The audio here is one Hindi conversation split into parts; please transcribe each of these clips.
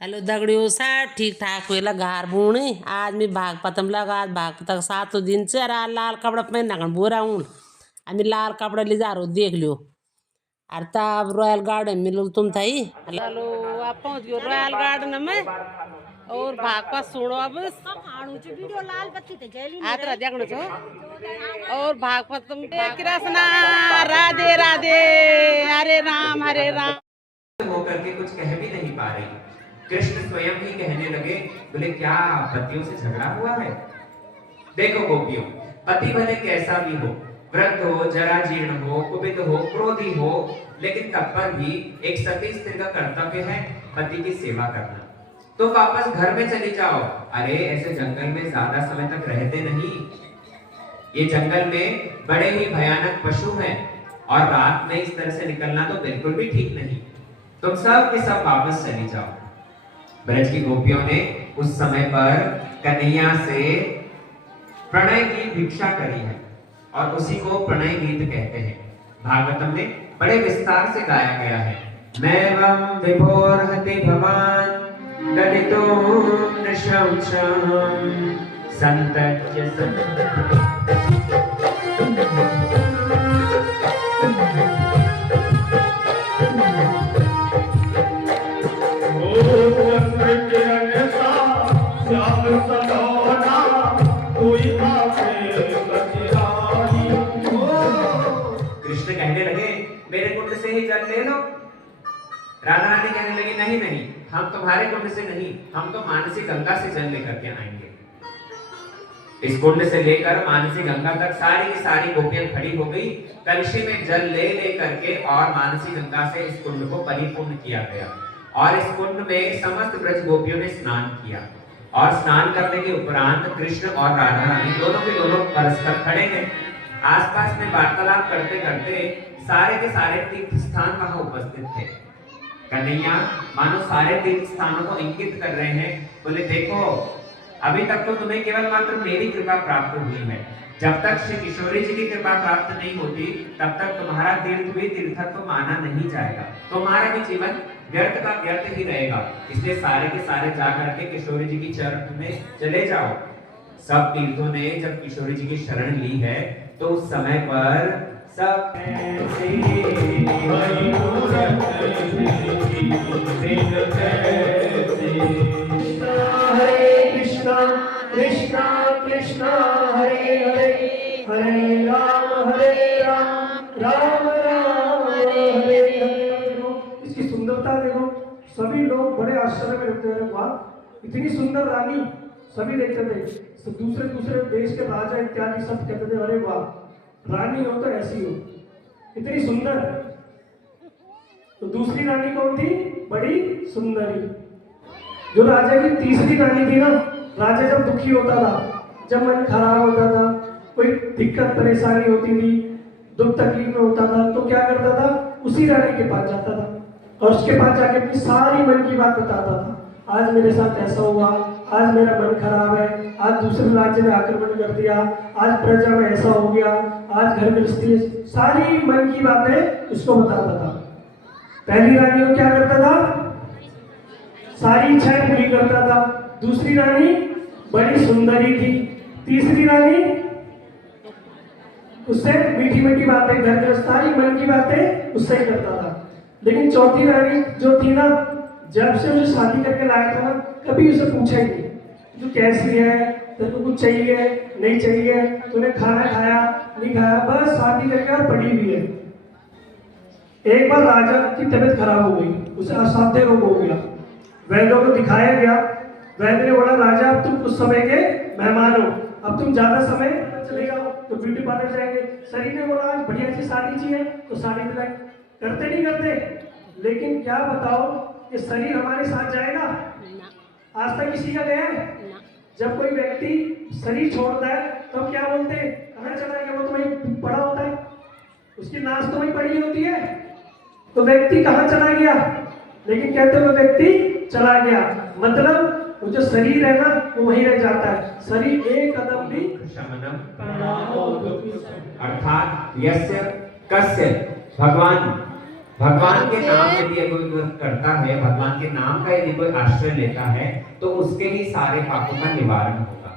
हेलो दगड़ियों सा ठीक ठाक हुएला घार बूणी आज मैं भागपतम लगा आज भागपत सातों दिन से अरे लाल कपड़ा पहन बोरा हूँ अमी लाल कपड़ा ले जा रो देख लियो अरे तब रॉयल गार्डन मिलो तुम थी हेलो आप पहुंच गयो रॉयल गार्डन में और भागपत सुनो अब वीडियो लाल बत्ती ते जैली आतरा देखनो छो और भागपत तुम कृष्णा राधे राधे हरे राम होकर के कुछ कह भी नहीं पा रही। कृष्ण स्वयं ही कहने लगे, बोले क्या पतियों से झगड़ा हुआ है? देखो गोपियों, पति भले कैसा भी हो, वृद्ध हो, जरा जीर्ण हो, कुपित हो, क्रोधी हो, लेकिन तब पर भी एक सती स्त्री का कर्तव्य है पति की सेवा करना। तो वापस घर में चली जाओ। अरे ऐसे जंगल में ज्यादा समय तक रहते नहीं। ये जंगल में बड़े ही भयानक पशु हैं और रात में इस तरह से निकलना तो बिल्कुल भी ठीक नहीं। तुम सब के सब वापस चली जाओ। ब्रज की गोपियों ने उस समय पर कन्हैया से प्रणय की भिक्षा करी है और उसी को प्रणय गीत कहते हैं। भागवतम में बड़े विस्तार से गाया गया है। मैवं विभोर्हति भवान गदितो नृशंसं संतत्य कृष्ण कहने लगे मेरे कुंड से ही जल ले लो। राधा रानी कहने लगी नहीं नहीं, हम तुम्हारे कुंड से नहीं, हम तो मानसी गंगा से जल लेकर के आएंगे। इस कुंड से लेकर मानसी गंगा तक सारी की सारी गोपियां खड़ी हो गई। कलशी में जल ले करके और मानसी गंगा से इस कुंड को परिपूर्ण किया गया और इस कुंड में समस्त ब्रज गोपियों ने स्नान किया और स्नान करने के उपरांत कृष्ण और राधा रानी दोनों के दोनों परस्पर खड़े हैं। आसपास में वार्तालाप करते करते सारे के सारे तीर्थ स्थान वहां उपस्थित थे। कन्हैया मानो सारे तीर्थ स्थानों को इंगित कर रहे हैं। बोले देखो अभी तक तो तुम्हें केवल मात्र मेरी कृपा प्राप्त हुई है। जब तक श्री किशोरी जी की कृपा प्राप्त नहीं होती तब तक तुम्हारा तीर्थ भी तीर्थत्व माना नहीं जाएगा, तुम्हारा भी जीवन व्यर्थ का व्यर्थ ही रहेगा। इसलिए सारे के सारे जा करके किशोरी जी की चरण में चले जाओ। सब तीर्थों ने जब किशोरी जी की शरण ली है तो उस समय पर सब हरे कृष्णा कृष्णा कृष्णा हरे हरे हरे राम राम राम हरे हरे। इसकी सुंदरता देखो, सभी लोग बड़े आश्चर्य में रहते हैं। वाह इतनी सुंदर रानी, सभी देखते थे। दूसरे दूसरे देश के राजा इत्यादि सब कहते थे अरे वाह रानी हो तो ऐसी हो, इतनी सुंदर। तो दूसरी रानी कौन थी? बड़ी सुंदरी। जो राजा की तीसरी रानी थी ना, राजा जब दुखी होता था, जब मन खराब होता था, कोई दिक्कत परेशानी होती थी, दुख तकलीफ में होता था, तो क्या करता था? उसी रानी के पास जाता था और उसके पास जाके अपनी सारी मन की बात बताता था। आज मेरे साथ ऐसा हुआ, आज मेरा मन खराब है, आज दूसरे राज्य में आक्रमण कर दिया, आज प्रजा में ऐसा हो गया, आज घर में स्थिति, सारी मन की बातें उसको बताता था। पहली रानी को क्या करता था? सारी इच्छाएं पूरी करता था। दूसरी रानी बड़ी सुंदरी थी। तीसरी रानी उससे मीठी मीठी बातें, घर में सारी मन की बातें उससे ही करता था। लेकिन चौथी रानी जो थी ना, जब से उसे शादी करके लाया था ना, कभी उसे पूछा ही नहीं तू कैसी है, तेरे को कुछ चाहिए नहीं चाहिए, तूने खाना खाया नहीं खाया, बस शादी करके और पड़ी हुई है। एक बार राजा की तबीयत खराब हो गई, उसे असाध्य रोग हो गया। वैद्यों को दिखाया गया। वैद्य ने बोला राजा अब तुम कुछ समय के मेहमान हो, अब तुम ज्यादा समय चले जाओ तो ब्यूटी पार्लर जाएंगे। शरीर ने बोला आज बढ़िया सी साड़ी चाहिए तो साड़ी दिलाई, करते नहीं करते। लेकिन क्या बताओ कि शरीर हमारे साथ जाएगा? आज तक किसी का गया है? जब कोई व्यक्ति शरीर छोड़ता है तो क्या बोलते हैं? कहाँ चला गया? वो तो वहीं पड़ा होता है, उसकी नाश तो वहीं पड़ी होती है। तो व्यक्ति कहाँ चला गया? लेकिन कहते वो व्यक्ति चला गया, मतलब वो जो शरीर है ना वो वहीं रह जाता है। शरीर एक कदम भी अर्थात यस्य कस्य भगवान भगवान के नाम यदि कोई करता है, भगवान के नाम का यदि कोई आश्रय लेता है तो उसके ही सारे पापों का निवारण होगा,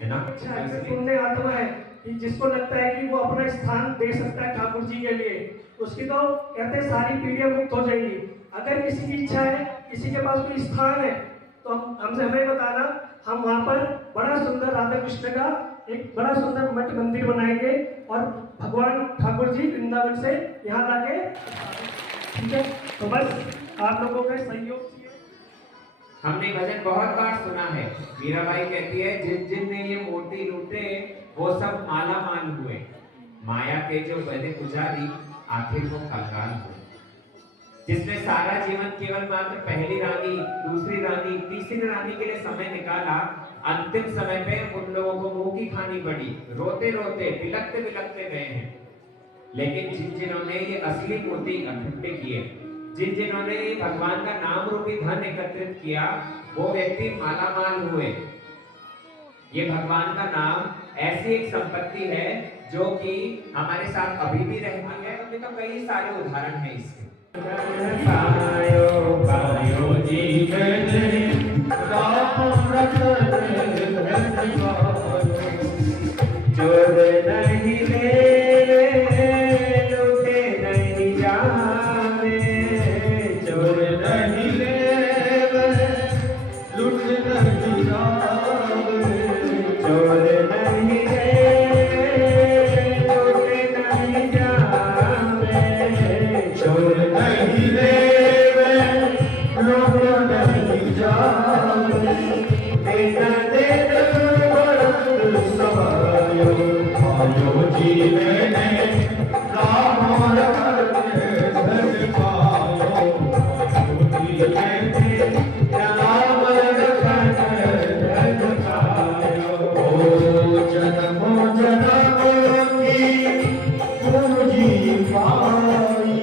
है ना। अच्छा ऐसे पुण्य आत्मा है कि जिसको लगता है कि वो अपना स्थान दे सकता है ठाकुर जी के लिए, उसकी तो कहते हैं सारी पीढ़ियां मुक्त हो जाएंगी। अगर किसी की इच्छा है, किसी के पास कोई स्थान है, तो हमसे हमें बताना, हम वहाँ पर बड़ा सुंदर राधा कृष्ण का एक बड़ा सुंदर मठ मंदिर बनाएंगे और भगवान ठाकुर जी वृंदावन से यहाँ लाके, ठीक है। तो बस आप लोगों का सहयोग चाहिए। हमने भजन बहुत बार सुना है, मीराबाई कहती है जिन जिन ने ये मोती लूटे वो सब माला माल हुए, माया के जो बने पुजारी आखिर वो कंगाल हुए। जिसने सारा जीवन केवल मात्र पहली रानी, दूसरी रानी, तीसरी रानी के लिए समय निकाला, अंतिम समय पे उन लोगों को मुंह की खानी पड़ी, रोते रोते बिलखते बिलखते गए हैं। लेकिन जिन जिन्होंने ये असली मोती इकट्ठे किए, जिन जिन्होंने भगवान का नाम रूपी धन एकत्रित किया, वो व्यक्ति मालामाल हुए। ये भगवान का नाम ऐसी एक संपत्ति है जो कि हमारे साथ अभी भी रहती है। उनके तो कई सारे उदाहरण हैं इसके। पायो पायो जीवन राम रतन चोर नहीं ले लूटे नहीं जावे, चोर नहीं ले लूट नहीं जावे, चोर नहीं ले लूट नहीं जावे, चोर नहीं ले लूट नहीं जावे, देना दे दो सवायो पायो जीवन राम रतन पायो जीवन राम रतन पायो। जन्मों जन्मों की पूंजी पाई,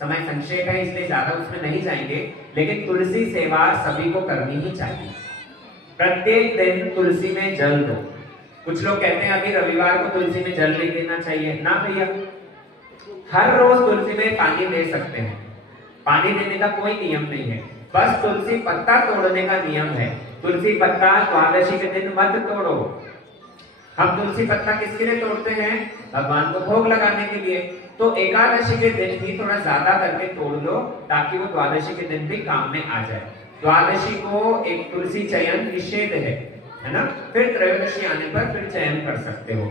समय संक्षेप है इसलिए ज्यादा उसमें नहीं जाएंगे, लेकिन तुलसी सेवा सभी को करनी ही चाहिए। प्रत्येक दिन तुलसी में जल दो। कुछ लोग कहते हैं अभी रविवार को तुलसी में जल नहीं देना चाहिए, ना भैया, हर रोज तुलसी में पानी दे सकते हैं। पानी देने का कोई नियम नहीं है, बस तुलसी पत्ता तोड़ने का नियम है। तुलसी पत्ता द्वादशी के दिन मत तोड़ो। हम तुलसी पत्ता किसके लिए तोड़ते हैं? भगवान को भोग लगाने के लिए। तो एकादशी के दिन भी थोड़ा ज्यादा करके तोड़ लो ताकि वो द्वादशी के दिन भी काम में आ जाए। द्वादशी को एक तुलसी चयन निषेध है ना, फिर त्रयोदशी आने पर फिर चयन कर सकते हो।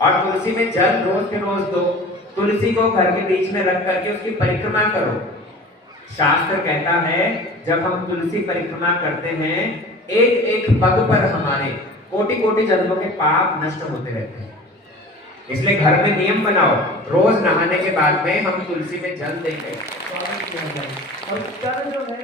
और तुलसी में जल रोज के रोज दो। तुलसी को घर के बीच में रख करके उसकी परिक्रमा करो। शास्त्र कहता है जब हम तुलसी परिक्रमा करते हैं, एक एक पग पर हमारे कोटि कोटि जन्मों के पाप नष्ट होते रहते हैं। इसलिए घर में नियम बनाओ, रोज नहाने के बाद में हम तुलसी में जल देंगे। और जल जो है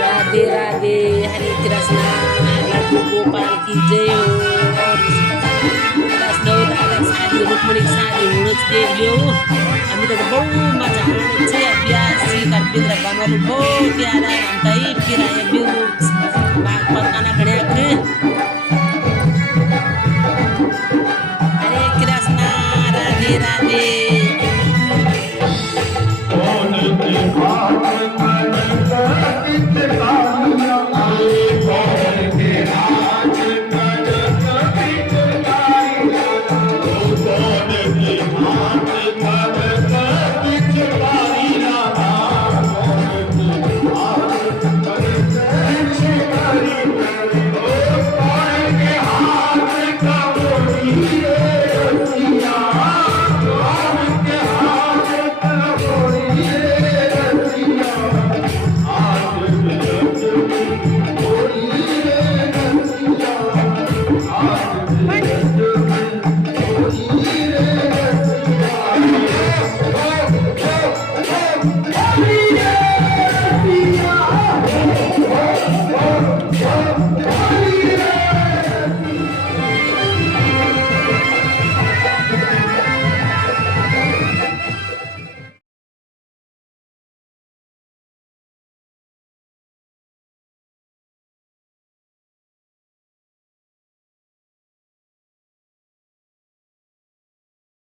राधे राधे, हरे कृष्णा, लड्डू गोपाल की जय हो। और वैष्णव राधा साधी रुक्मणी साधी हुँच देख लियो हामी त बडो मजा आउँछ बिहासी कर बिद्र बनल बहुत याद है हम तई फिर आए बिउ भाग पकाना खड़े